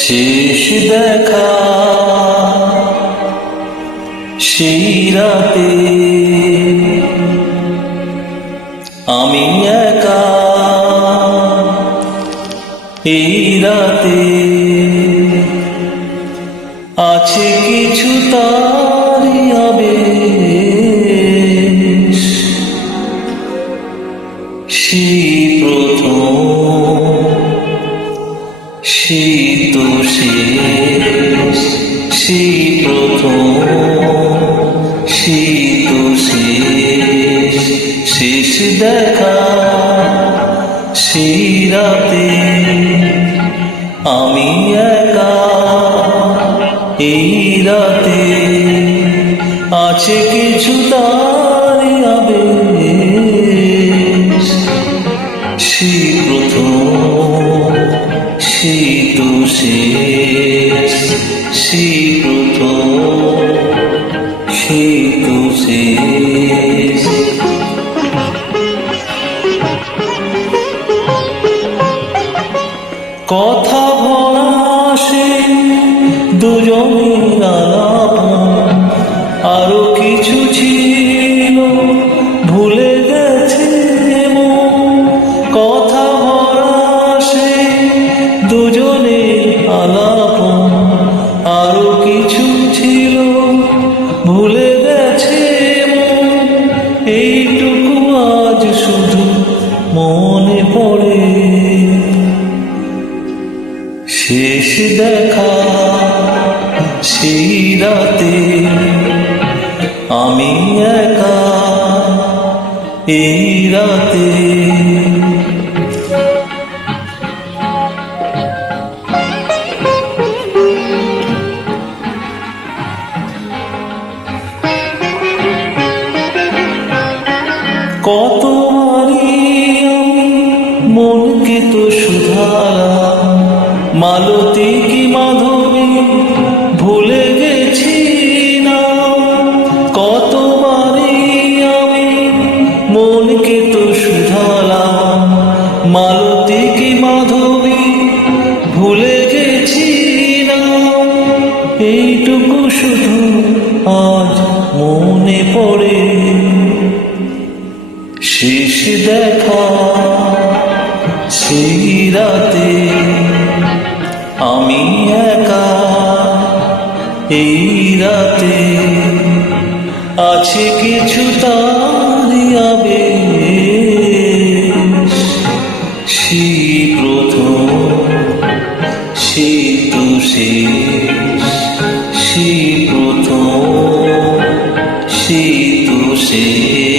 শেষ দেখা সেই রাতে আমি একা, এই রাতে আছে কিছু তারই আবেশ। সেই প্রথম, সেই তো শেষ, সেই প্রথম, সেই তো শেষ। শেষ দেখা সেই রাতে আমি একা, এই রাতে আছে কিছু তারই আবেশ। সেই প্রথম, সেই তো শেষ, সেই প্রথম, সেই তো শেষ। কথা ভরা সে দুজনের আলাপ, আরো কিছু ছিল ভুলে গেছে মন। কথা ভরা সে দুজনের আলাপ, আরো কিছু ছিল ভুলে গেছে মন। এইটুকু আজ শুধু মনে পড়ে, শেষ দেখা সেই রাতে আমি একা, এই রাতে। কতবারই আমি মনকে তো শুধালাম, মালতী কি মাধবী ভুলে গেছি না। কতবারই আমি মনকে তো শুধালাম, মালতী কি মাধবী ভুলে গেছি না। এইটুকু শুধু আজ মনে পড়ে, শেষ দেখা সেই রাতে আমি একা, এই রাতে আছে কিছু তারই আবেশ। সেই প্রথম, সেই তো শেষ, সেই প্রথম, সেই তো শেষ।